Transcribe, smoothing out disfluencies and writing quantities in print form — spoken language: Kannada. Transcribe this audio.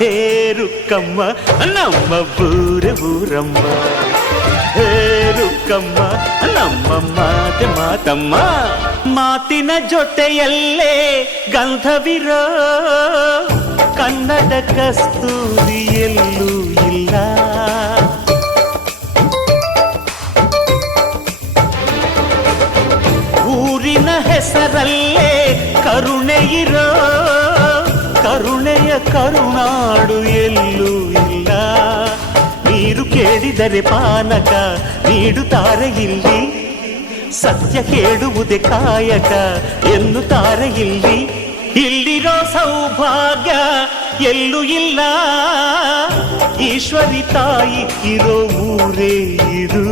ಹೇರುಕ್ಕಮ್ಮ ನಮ್ಮ ಬೂರೆ ಊರಮ್ಮ, ಹೇರುಕ್ಕಮ್ಮ ನಮ್ಮ ಮಾತೆ ಮಾತಮ್ಮ. ಮಾತಿನ ಜೊತೆಯಲ್ಲೇ ಗಂಧವಿರೋ ಕನ್ನಡ ಕಸ್ತೂರಿ ಎಲ್ಲೂ ಇಲ್ಲ. ಊರಿನ ಹೆಸರಲ್ಲೇ ಕರುಣೆ ಇರೋ ಕರುಣೆಯ ಕರುನಾಡು ಎಲ್ಲೂ ಇಲ್ಲ. ನೀರು ಕೇಳಿದರೆ ಪಾನಕ ನೀಡುತ್ತಾರೆ ಇಲ್ಲಿ, ಸತ್ಯ ಕೇಳುವುದೇ ಕಾಯಕ ಎನ್ನುತ್ತಾರೆ ಇಲ್ಲಿ. ಇಲ್ಲಿರೋ ಸೌಭಾಗ್ಯ ಎಲ್ಲೂ ಇಲ್ಲ, ಈಶ್ವರಿ ತಾಯಿ ಇರೋ ಊರೇ ಇದು.